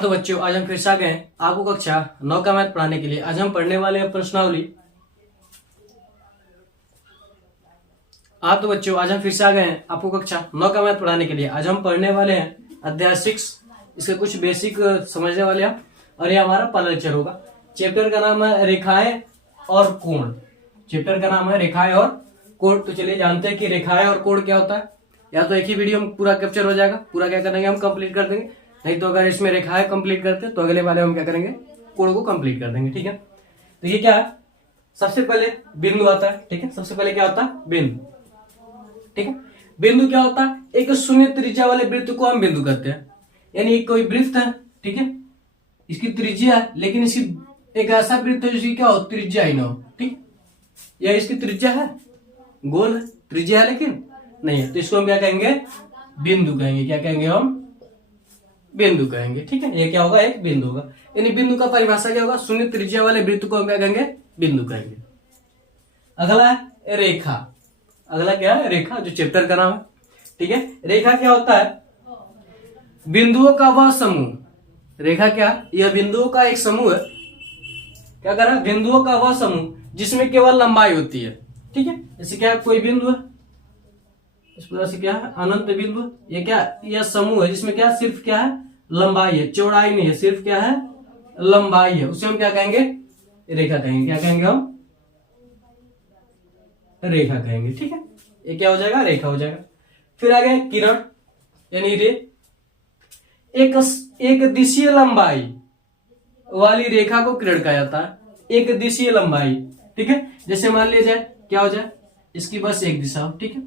तो बच्चों आज हम फिर से आ गए हैं आपको कक्षा 9 का मैथ पढ़ाने के लिए। आज हम पढ़ने वाले हैं प्रश्नावली। तो बच्चों आज हम फिर से आ गए हैं आपको कक्षा 9 का मैथ पढ़ाने के लिए। आज हम पढ़ने वाले हैं अध्याय 6, इसके कुछ बेसिक समझने वाले हैं और ये हमारा पहला लेक्चर होगा। चैप्टर का नाम है रेखाएं और कोण। चैप्टर का नाम है रेखाएं और कोण। तो चलिए जानते हैं कि रेखाएं और कोण क्या होता है। या तो एक ही वीडियो में पूरा कैप्चर हो जाएगा, पूरा क्या करेंगे हम कंप्लीट कर देंगे, नहीं तो अगर इसमें रेखाएं कंप्लीट करते तो अगले वाले हम क्या करेंगे, कोण को कंप्लीट कर देंगे। ठीक है, तो ये क्या है, सबसे पहले बिंदु आता है। ठीक है, सबसे पहले क्या होता है, बिंदु। ठीक है, बिंदु क्या होता है, एक शून्य त्रिज्या वाले वृत्त को हम बिंदु कहते हैं। यानी कोई वृत्त है, ठीक है, इसकी त्रिज्या है, लेकिन इसकी एक ऐसा वृत्त है जिसकी क्या हो, त्रिज्या ही ना हो। ठीक, या इसकी त्रिज्या है, गोल है, त्रिज्या है लेकिन नहीं है, तो इसको हम क्या कहेंगे, बिंदु कहेंगे। क्या कहेंगे हम, बिंदु कहेंगे। ठीक है, ये क्या होगा, एक बिंदु होगा। यानी बिंदु का परिभाषा क्या होगा, शून्य त्रिज्या वाले वृत्त को हम क्या कहेंगे, बिंदु कहेंगे। अगला है रेखा। अगला क्या है, रेखा, जो चैप्टर का नाम है। ठीक है, रेखा क्या होता है, बिंदुओं का वह समूह। रेखा क्या, यह बिंदुओं का एक समूह है। क्या कर रहा है, बिंदुओं का वह समूह जिसमें केवल लंबाई होती है। ठीक है, जैसे क्या है, कोई बिंदु है, इस प्रकार से क्या है, अनंत बिंदु। ये क्या, यह समूह है जिसमें क्या, सिर्फ क्या है, लंबाई है, चौड़ाई नहीं है, सिर्फ क्या है, लंबाई है। उसे हम क्या कहेंगे, रेखा कहेंगे। क्या कहेंगे हम, रेखा कहेंगे। ठीक है, ये क्या हो जाएगा, रेखा हो जाएगा। फिर आगे किरण यानी रे। एक दिशीय लंबाई वाली रेखा को किरण कहा जाता है। एक दिशीय लंबाई, ठीक है, जैसे मान लिया जाए क्या हो जाए, इसकी बस एक दिशा हो। ठीक है,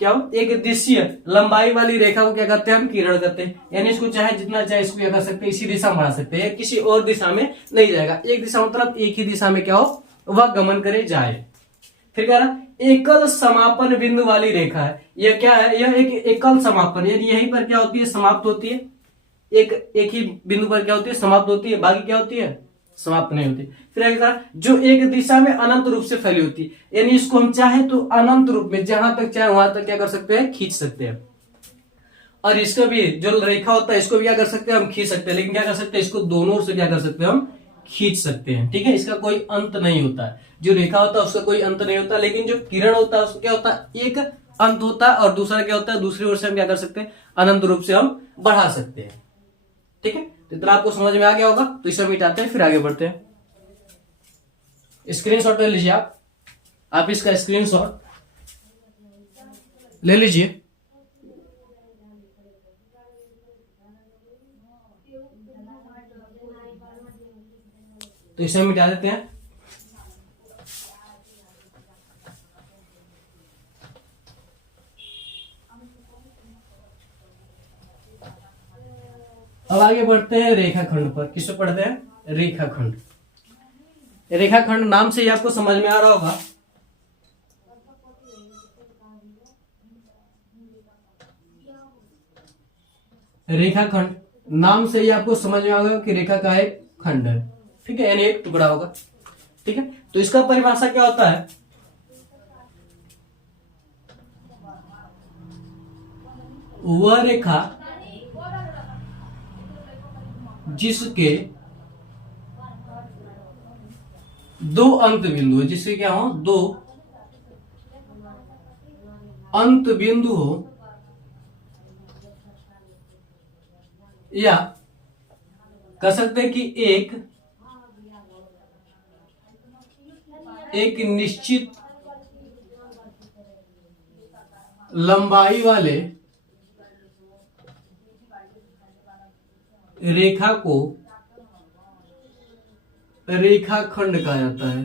क्या हो, एक दिशीय लंबाई वाली रेखा को क्या करते हैं, हम किरण करते हैं। यानी इसको चाहे जितना चाहे इसको क्या कर सकते हैं, इसी दिशा में बढ़ा सकते हैं, किसी और दिशा में नहीं जाएगा। एक दिशा मतलब एक ही दिशा में क्या हो, वह गमन करे जाए। फिर कह रहा, एकल समापन बिंदु वाली रेखा है। यह क्या है, यह एक एकल समापन, यानी यहीं पर क्या होती है, समाप्त होती है। एक ही बिंदु पर क्या होती है, समाप्त होती है, बाकी क्या होती है, समाप्त नहीं होती। फिर आगे जो एक दिशा में अनंत रूप से फैली होती है। यानी इसको हम चाहे तो अनंत रूप में जहां तक चाहे वहां तक क्या कर सकते हैं, खींच सकते हैं। और इसको भी जो रेखा होता है इसको भी क्या कर सकते हैं, हम खींच सकते हैं। लेकिन क्या कर सकते हैं, इसको दोनों ओर से क्या कर सकते हैं, हम खींच सकते हैं। ठीक है, इसका कोई अंत नहीं होता है। जो रेखा होता है उसका कोई अंत नहीं होता, लेकिन जो किरण होता है उसका क्या होता है, एक अंत होता है, और दूसरा क्या होता है, दूसरी ओर से हम क्या कर सकते हैं, अनंत रूप से हम बढ़ा सकते हैं। ठीक है, तो इतना आपको समझ में आ गया होगा। तो इसे मिटाते हैं, फिर आगे बढ़ते हैं। स्क्रीनशॉट ले लीजिए आप इसका स्क्रीनशॉट ले लीजिए। तो इसे मिटा देते हैं। अब आगे बढ़ते हैं रेखाखंड पर। किससे पढ़ते हैं, रेखाखंड। रेखाखंड नाम से ही आपको समझ में आ रहा होगा, रेखाखंड नाम से ही आपको समझ में आ गया कि रेखा का एक खंड है। ठीक है, यानी एक टुकड़ा होगा। ठीक है, तो इसका परिभाषा क्या होता है, वह रेखा जिसके दो अंत बिंदु है, जिससे क्या हो, दो अंत बिंदु हो, या कह सकते हैं कि एक निश्चित लंबाई वाले रेखा को रेखाखंड कहा जाता है।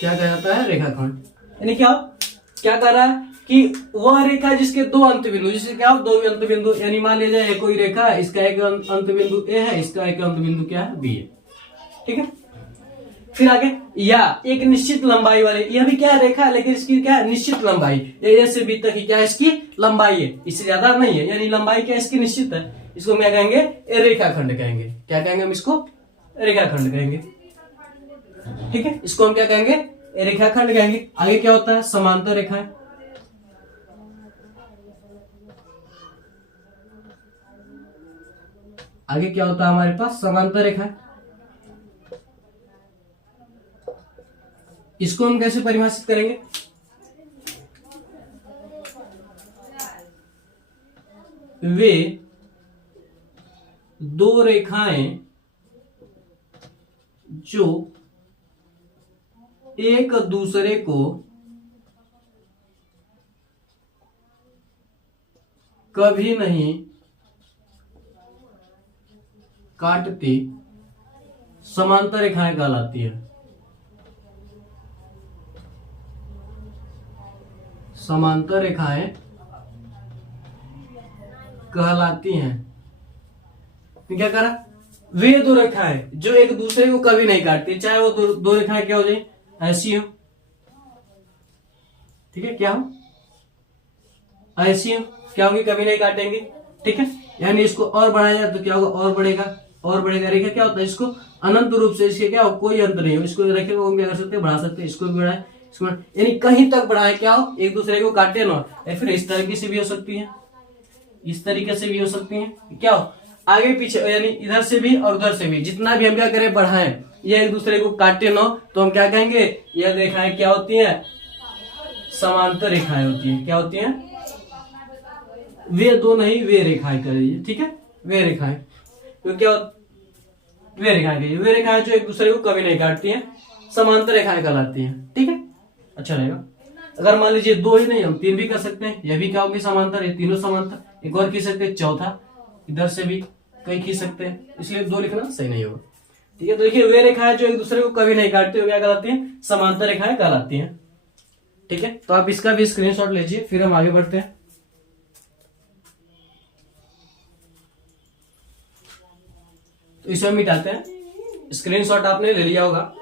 क्या कहा जाता है, रेखाखंड। यानी क्या क्या कह रहा है कि वह रेखा जिसके दो अंत बिंदु, जिसके क्या दो अंत बिंदु, यानी मान लिया जाए कोई रेखा है, इसका एक अंत बिंदु ए है, इसका एक अंत बिंदु क्या है, बी है। ठीक है, फिर आगे, या एक निश्चित लंबाई वाले, यह भी क्या है, रेखा है, लेकिन इसकी क्या है, निश्चित लंबाई, ए से बी तक की क्या है, इसकी लंबाई है, इससे ज्यादा नहीं है। यानी लंबाई क्या इसकी निश्चित है, इसको क्या कहेंगे, रेखाखंड कहेंगे। क्या कहेंगे हम इसको, रेखाखंड कहेंगे। ठीक है, इसको हम क्या कहेंगे, रेखाखंड कहेंगे। आगे क्या होता है, समांतर रेखा। आगे क्या होता है हमारे पास? समांतर रेखा। इसको हम कैसे परिभाषित करेंगे? वे दो रेखाएं जो एक दूसरे को कभी नहीं काटती समांतर रेखाएं कहलाती है। समांतर रेखाएं कहलाती हैं। तो क्या करा? वे दो रेखाएं जो एक दूसरे को कभी नहीं काटती, चाहे वो दो रेखाएं क्या हो जाए, ऐसी हो, ठीक है, क्या हो, ऐसी हो, क्या होगी, कभी नहीं काटेंगे, ठीक है। यानी इसको और बढ़ाया जाए तो क्या होगा, और बढ़ेगा, और बढ़ेगा। रेखा क्या होता है, इसको अनंत रूप से, इसके क्या हो, कोई अंत नहीं हो, इसको रेखे को हम क्या कर सकते हैं, बढ़ा सकते हैं, इसको भी बढ़ाए, इसको यानी कहीं तक बढ़ाए, क्या हो, एक दूसरे को काटे ना। या फिर इस तरीके से भी हो सकती है, इस तरीके से भी हो सकती है, क्या हो, आगे पीछे, यानी इधर से भी और उधर से भी, जितना भी हम क्या करें बढ़ाएं, ये एक दूसरे को काटे ना, तो हम क्या कहेंगे, यह रेखाएं क्या होती हैं, समांतर रेखाएं होती हैं। क्या होती हैं? वे दो नहीं, वे रेखाएं करिए, ठीक है, वे रेखाएं। तो क्या, वे रेखाएं करिए, वे रेखाएं जो एक दूसरे को कभी नहीं काटती हैं, समांतर रेखाएं कहलाती हैं, ठीक है। अच्छा रहेगा। अगर मान लीजिए दो ही नहीं, हम तीन भी कर सकते हैं, यह भी क्या होगी, समांतर, ये तीनों समांतर। एक और खींच सकते हैं, चौथा, इधर से भी कई खींच सकते हैं, इसलिए दो लिखना सही नहीं होगा, ठीक है। तो देखिए, वे रेखाएं जो एक दूसरे को कभी नहीं काटती, वो क्या कहलाती हैं, समांतर रेखाएं कहलाती हैं, ठीक है। तो आप इसका भी स्क्रीनशॉट लीजिए, फिर हम आगे बढ़ते हैं। तो इसे हम मिटाते हैं, स्क्रीनशॉट आपने ले लिया होगा।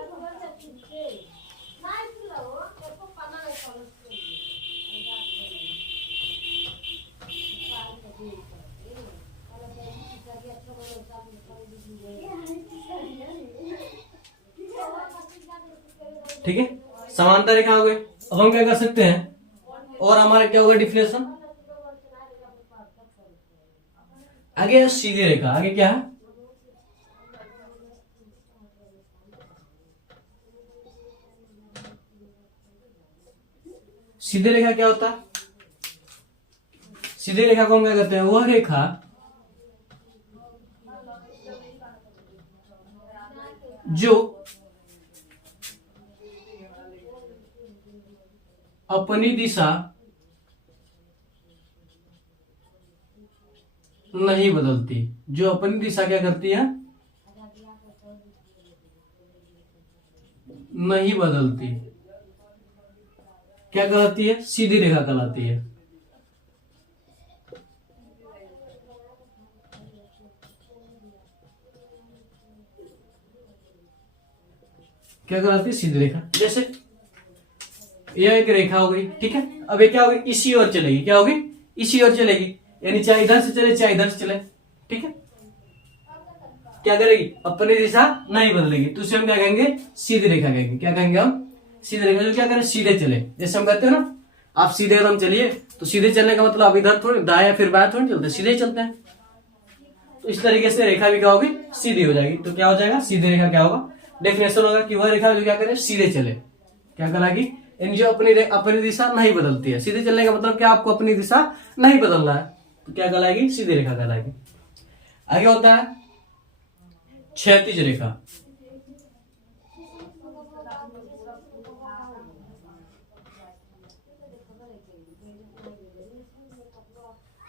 ठीक है, समांतर रेखा हो गए। अब हम क्या कर सकते हैं, और हमारा क्या होगा, डिफिनेशन। आगे सीधी रेखा, आगे क्या है, सीधी रेखा क्या होता है? सीधी रेखा को हम क्या कहते हैं, वह रेखा जो अपनी दिशा नहीं बदलती, जो अपनी दिशा क्या करती है, नहीं बदलती, क्या कहलाती है, सीधी रेखा कहलाती है। क्या कहलाती है, सीधी रेखा। जैसे यह एक रेखा हो गई, ठीक है। अब ये क्या होगी, इसी ओर चलेगी, क्या होगी, इसी ओर चलेगी, यानी चाहे इधर से चले चाहे इधर से चले, ठीक है। क्या करेगी, अपनी दिशा नहीं बदलेगी, तो उसे हम क्या कहेंगे, सीधी रेखा कहेंगे। क्या कहेंगे हम, सीधी रेखा, जो क्या करें, सीधे चले। जैसे हम कहते हैं ना, आप सीधे एकदम चलिए, तो सीधे चलने का मतलब आप इधर थोड़ी दाएं या फिर बाएं थोड़ी चलते, सीधे चलते हैं। तो इस तरीके से रेखा भी क्या होगी, सीधी हो जाएगी। तो क्या हो जाएगा, सीधी रेखा क्या होगा, डेफिनेशन होगा कि वह रेखा जो क्या करे, सीधे चले, क्या कहलाएगी, इन जो अपनी दिशा नहीं बदलती है। सीधे चलने का मतलब क्या, आपको अपनी दिशा नहीं बदलना है, तो क्या कहलाएगी, सीधी रेखा कहलाएगी। आगे होता है क्षैतिज रेखा।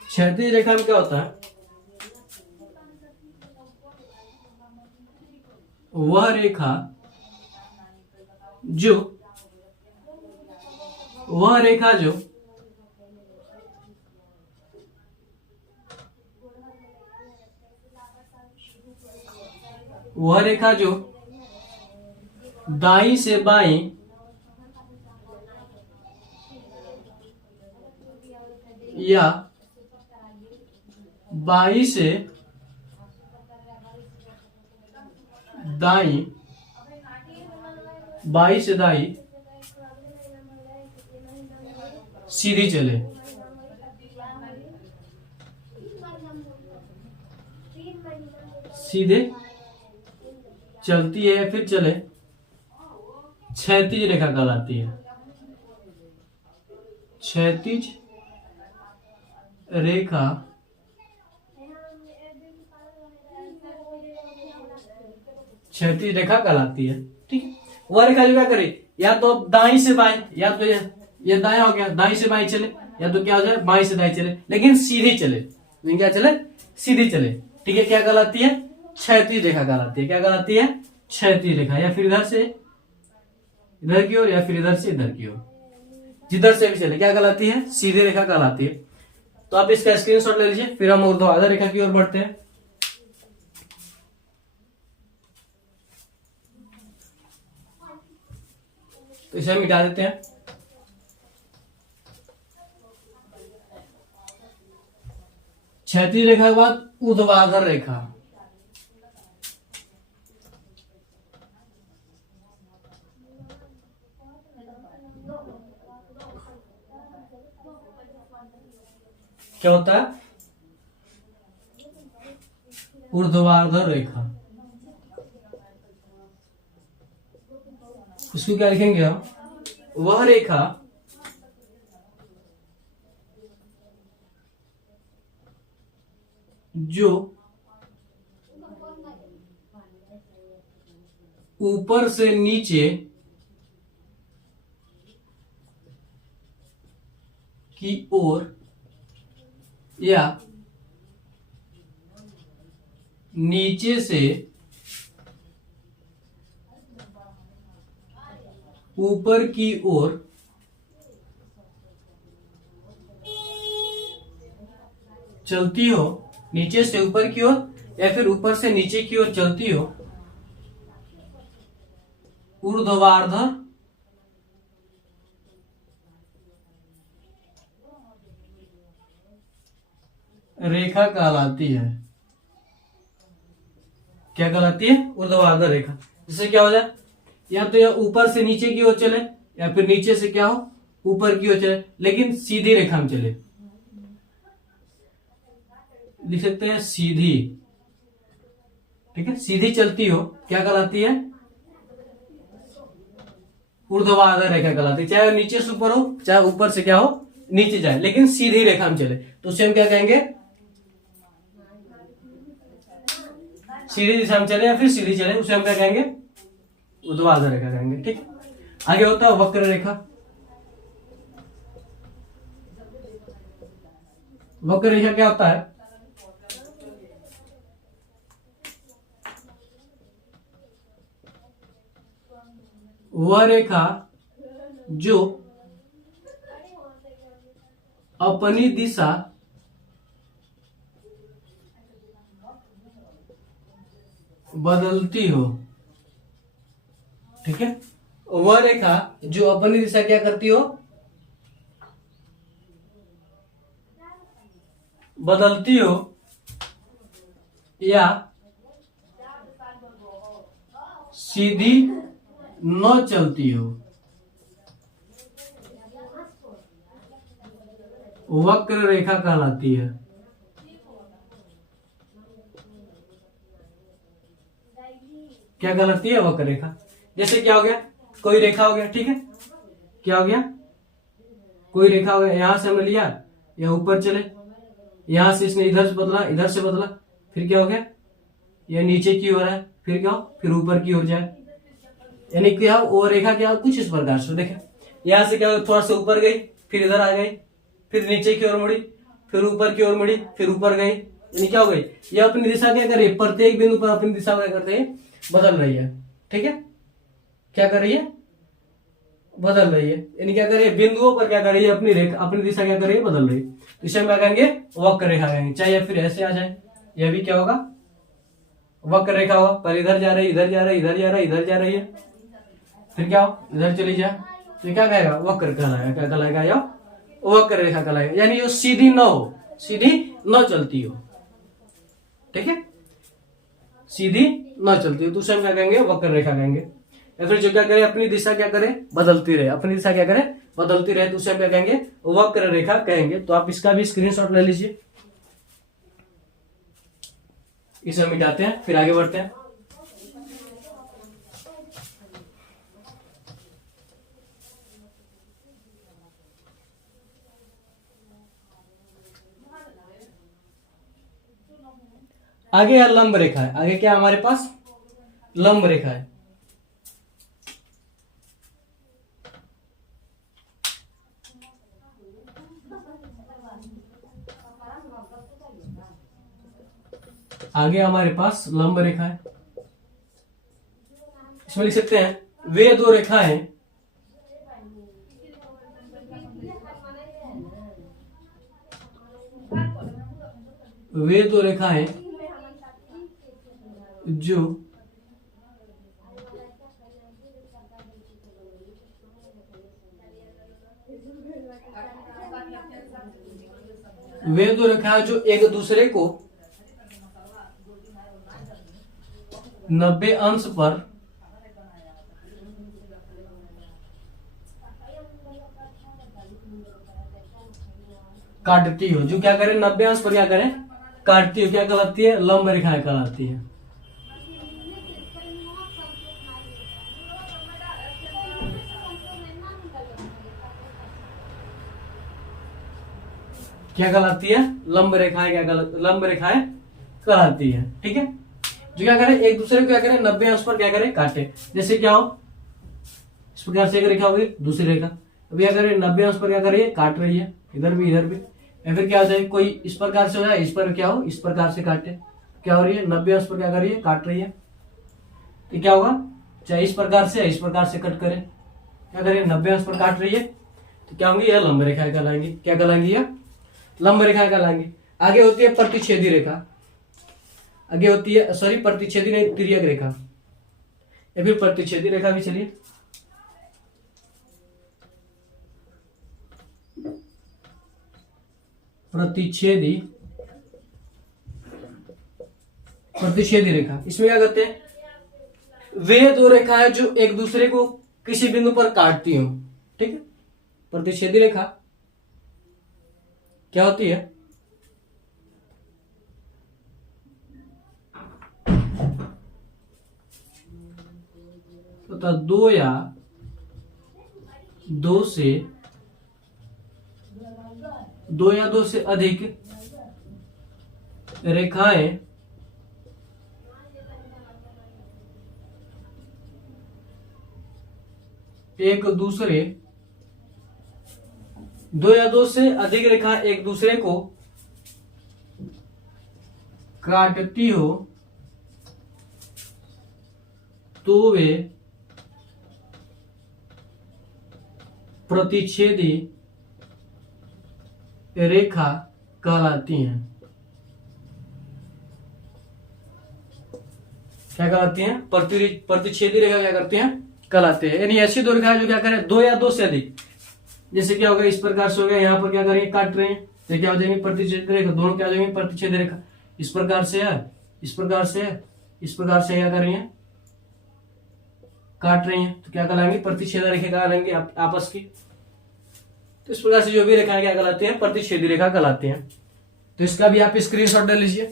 क्षैतिज रेखा में क्या होता है, वह रेखा जो वह रेखा जो वह रेखा जो दाईं से बाईं या बाईं से दाईं, बाईं से दाईं सीधी चले, सीधे चलती है या फिर चले, क्षैतिज रेखा कहलाती है। क्षैतिज रेखा क्षैतिज रेखा कहलाती है। ठीक है, वह रेखा जो क्या करे, या तो दाई से बाएं, या तो ये दाया हो गया, दाई से बाएं चले, या तो क्या हो जाए बाएं से दाएं चले, लेकिन सीधी चले। लेकिन क्या चले, सीधी चले। ठीक है, क्या कहलाती है, क्षैतिज रेखा कहलाती है। क्या कहलाती है, क्षैतिज रेखा। या फिर इधर से इधर की ओर, या फिर इधर से इधर की ओर, जिधर से भी चले, क्या कहलाती है, सीधी रेखा कहलाती है। तो आप इसका स्क्रीनशॉट ले लीजिए, फिर हम ऊर्ध्वाधर रेखा की ओर बढ़ते हैं। तो इसे हम मिटा देते हैं। क्षैतिज रेखा के बाद ऊर्ध्वाधर रेखा। क्या होता है, ऊर्ध्वाधर रेखा। इसको क्या लिखेंगे हम, वह रेखा जो ऊपर से नीचे की ओर या नीचे से ऊपर की ओर चलती हो, नीचे से ऊपर की ओर या फिर ऊपर से नीचे की ओर चलती हो, ऊर्ध्वाधर रेखा कहलाती है। क्या कहलाती है, ऊर्ध्वाधर रेखा। जिससे क्या हो जाए, या तो यह ऊपर से नीचे की ओर चले, या फिर नीचे से क्या हो, ऊपर की ओर चले, लेकिन सीधी रेखा में चले। लिख सकते हैं सीधी। ठीक है, सीधी चलती हो, क्या कहलाती है, ऊर्ध्वाधर रेखा कहलाती है। चाहे नीचे से ऊपर हो, चाहे ऊपर से क्या हो, नीचे जाए, लेकिन सीधी रेखा में चले, तो उसे हम क्या कहेंगे, सीधी दिशा में चले या फिर सीधी चले, उसे हम क्या कहेंगे, ऊर्ध्वाधर रेखा कहेंगे। ठीक, आगे होता है वक्र रेखा। वक्र रेखा क्या होता है, वह रेखा जो अपनी दिशा बदलती हो। ठीक है, वह रेखा जो अपनी दिशा क्या करती हो, बदलती हो, या सीधी न चलती हो, वक्र रेखा कहलाती है। क्या कहलाती है, वक्र रेखा। जैसे क्या हो गया, कोई रेखा हो गया, ठीक है, क्या हो गया, कोई रेखा हो गया, यहां से हमने लिया, यह ऊपर चले, यहां से इसने इधर से बदला, इधर से बदला, फिर क्या हो गया, यह नीचे की ओर है, फिर क्या हो, फिर ऊपर की ओर जाए। यानी क्या, वो रेखा क्या कुछ इस प्रकार से, देखे यहां से क्या, थोड़ा सा ऊपर गई, फिर इधर आ गई, फिर नीचे की ओर मुड़ी, फिर ऊपर की ओर मुड़ी, फिर ऊपर गई। यानी क्या हो गई, यह अपनी दिशा क्या कर रही है, प्रत्येक बिंदु पर अपनी दिशा क्या करते हैं, बदल रही है। ठीक है, क्या कर रही है, बदल रही है। यानी क्या कर रही है, बिंदुओं पर क्या कर रही है, अपनी रेखा, अपनी दिशा क्या कर रही है, बदल रही है। तो इसे हम क्या कहेंगे, वक्र रेखा कहेंगे। चाहे या फिर ऐसे आ जाए, यह भी क्या होगा, वक्र रेखा होगा। पर इधर जा रही, इधर जा रही, इधर जा रही, इधर जा रही है, फिर क्या हो, इधर चली जाए, तो क्या कहेगा, वक्र कहलाएगा। क्या कहलाएगा, या वक्र रेखा कहलाएगा। यानी जो सीधी न हो, सीधी न चलती हो। ठीक है, सीधी न चलती हो, तो उसे हम क्या कहेंगे, वक्र रेखा कहेंगे। या फिर जो क्या करे, अपनी दिशा क्या करे, बदलती रहे, अपनी दिशा क्या करे, बदलती रहे, तो उसे हम क्या कहेंगे, वक्र रेखा कहेंगे। तो आप इसका भी स्क्रीनशॉट ले लीजिए। इसे मिटाते हैं, फिर आगे बढ़ते हैं। आगे है लंब रेखा है। आगे क्या हमारे पास? लंब रेखा है। आगे हमारे पास लंब रेखा है। इसमें लिख सकते हैं वे दो रेखा हैं वे दो रेखा हैं जो वे दो रेखा जो एक दूसरे को 90 अंश पर काटती हो। जो क्या करें? 90 अंश पर क्या करें? काटती हो। क्या कहलाती है? लंब रेखाएं कहलाती है। क्या कहलाती है? लंब रेखाएं। लंब रेखाएं कहलाती है। ठीक है। जो क्या करें? एक दूसरे को क्या करें? 90 अंश पर क्या करें? काटे। जैसे क्या हो, इस प्रकार से एक रेखा होगी, दूसरी रेखा अभी क्या करें? 90 अंश पर क्या कर रही है? काट रही है, इधर भी इधर भी। या फिर क्या हो जाए? कोई इस प्रकार से हो जाए, इस पर क्या हो? इस प्रकार से काटे। क्या हो रही है? 90 अंश पर क्या कर रही है? काट रही है। तो क्या होगा? चाहे इस प्रकार से या इस प्रकार से कट करे, क्या करें? 90 अंश पर काट रही है, तो क्या होंगी? यह लंब रेखाएं कहलाएंगी। क्या कहलाएंगी? यह लंब रेखाएं कहलाएंगी। आगे होती है प्रतिच्छेदी रेखा। आगे होती है, सॉरी, प्रतिच्छेदी नहीं, तिर्यक रेखा या फिर प्रतिच्छेदी रेखा भी। चलिए, प्रतिच्छेदी रेखा, इसमें क्या करते हैं? वे दो रेखा है जो एक दूसरे को किसी बिंदु पर काटती हो। ठीक है। प्रतिच्छेदी रेखा क्या होती है? तो दो या दो से अधिक रेखाएं एक दूसरे, दो या दो से अधिक रेखा एक दूसरे को काटती हो तो वे प्रतिच्छेदी रेखा कहलाती हैं। क्या कहलाती हैं? प्रतिच्छेदी रेखा क्या करती हैं? कहलाते हैं। यानी ऐसी दो रेखा जो क्या करें? दो या दो से अधिक। जैसे क्या होगा? इस प्रकार से हो गया, यहाँ पर क्या करेंगे? काट रहे हैं, तो क्या हो जाएंगे? प्रतिच्छेदी रेखा। दोनों क्या हो जाएंगे? प्रतिच्छेदी रेखा। इस प्रकार से है, इस प्रकार से है, इस प्रकार से क्या कर रही है? काट रही है, तो क्या कहलाएंगे? प्रतिच्छेदी रेखा कहलाएंगे आपस की। तो इस प्रकार से जो भी रेखा क्या कहलाती है? प्रतिच्छेदी रेखा कहलाती हैं। तो इसका भी आप स्क्रीनशॉट ले लीजिए।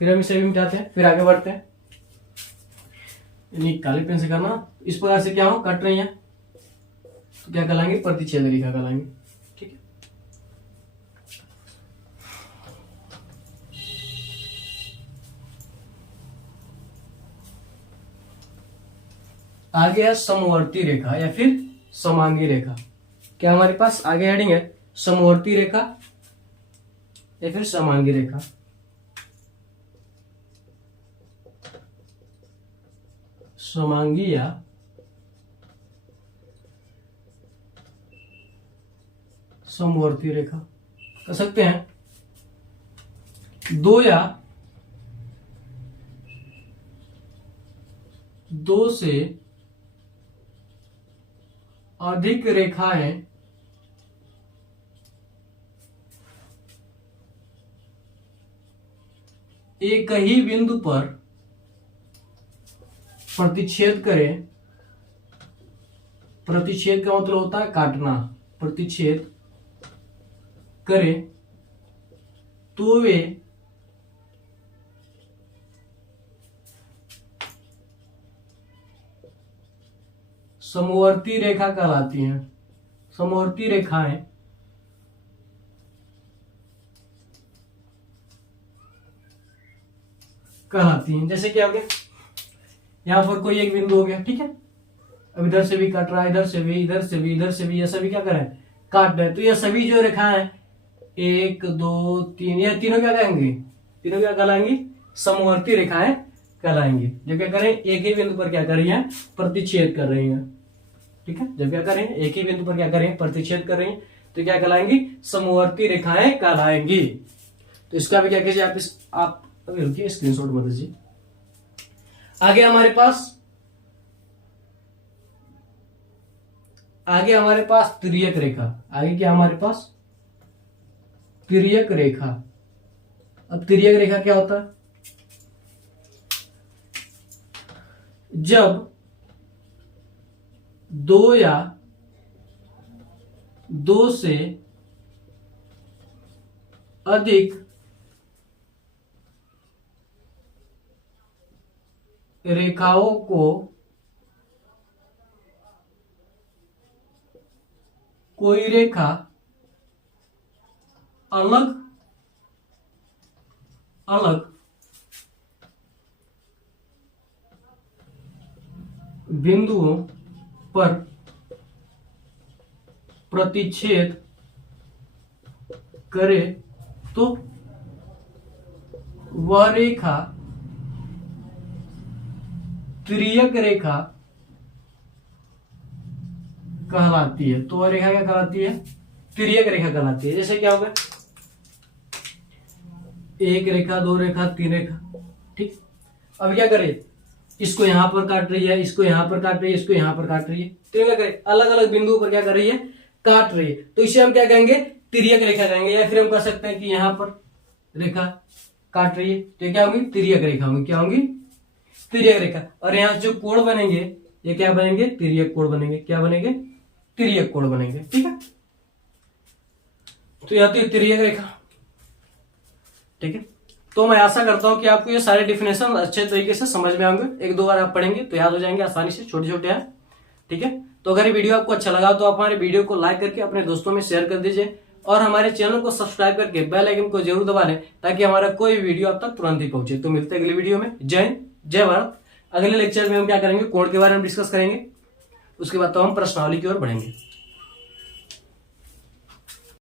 फिर हम इसे भी मिटाते हैं, फिर आगे बढ़ते हैं। यानी काले पेन से करना। इस प्रकार से क्या हो? कट रही है, तो क्या कहलाएंगे? प्रतिच्छेदी रेखा कहलाएंगे। ठीक है। आगे है समवर्ती रेखा या फिर समांगी रेखा। क्या हमारे पास आगे हेडिंग है? समवर्ती रेखा या फिर समांगी रेखा। समांगी या समवर्ती रेखा कह सकते हैं। दो या दो से अधिक रेखाएं एक ही बिंदु पर प्रतिच्छेद करें। प्रतिच्छेद का मतलब होता है काटना। प्रतिच्छेद करें तो वे समवर्ती रेखा कहलाती हैं। समवर्ती रेखाएं कहलाती हैं। जैसे क्या हो गया, यहां पर कोई एक बिंदु हो गया, ठीक है, अब इधर से भी काट रहा है, इधर से भी, इधर से भी, इधर से भी, ये सभी क्या कर रहे हैं, काट रहे हैं। तो ये सभी जो रेखाएं 1 2 3, ये तीनों क्या कहेंगे, तीनों क्या कहलाएंगी, समवर्ती रेखाएं कहलाएंगी। जो क्या करें, एक ही बिंदु पर क्या कर रही हैं, प्रतिच्छेद कर रही हैं, ठीक है। जब क्या करें, एक ही बिंदु पर क्या करें, प्रतिच्छेद कर रही हैं, तो क्या कहलाएंगी, समवर्ती रेखाएं कहलाएंगी। तो इसका भी क्या कीजिए, आप अभी रुकिए, स्क्रीनशॉट मत लीजिए। आगे हमारे पास तिर्यक रेखा। आगे क्या हमारे पास, तिर्यक रेखा। अब तिर्यक रेखा क्या होता है, जब दो या दो से अधिक रेखाओं को कोई रेखा अलग अलग बिंदुओं पर प्रतिच्छेद करे तो वह रेखा तिर्यक रेखा कहलाती है। तो वह रेखा क्या कहलाती है, तिर्यक रेखा कहलाती है। जैसे क्या होगा, एक रेखा, दो रेखा, तीन रेखा, ठीक। अब क्या करें, इसको यहां पर काट रही है, इसको यहां पर काट रही है, इसको यहां पर काट रही है, तो क्या करें, अलग अलग बिंदुओं पर क्या कर रही है, काट रही है। तो इसे हम क्या कहेंगे, तिर्यक रेखा कहेंगे। या फिर हम कह सकते हैं कि यहां पर रेखा काट रही है, तो क्या होंगी, तिर्यक रेखा होंगी। क्या होंगी, तिर्यक रेखा। और यहाँ जो कोण बनेंगे, ये क्या बनेंगे, तिर्यक कोण बनेंगे। क्या बनेंगे, तिर्यक कोण बनेंगे, ठीक है। तो यह तो तिर्यक रेखा, ठीक है। तो मैं आशा करता हूं कि आपको ये सारे डिफिनेशन अच्छे तरीके से समझ में आएंगे। एक दो बार आप पढ़ेंगे तो याद हो जाएंगे आसानी से, छोटे छोटे हैं, ठीक है। तो अगर ये वीडियो आपको अच्छा लगा तो आप हमारे वीडियो को लाइक करके अपने दोस्तों में शेयर कर दीजिए और हमारे चैनल को सब्सक्राइब करके बेल आइकन को जरूर दबा लें ताकि हमारा कोई वीडियो आप तक तुरंत ही पहुंचे। तो मिलते हैं अगले वीडियो में। जय हिंद, जय भारत। अगले लेक्चर में हम क्या करेंगे, कोण के बारे में डिस्कस करेंगे, उसके बाद तो हम प्रश्नावली की ओर बढ़ेंगे।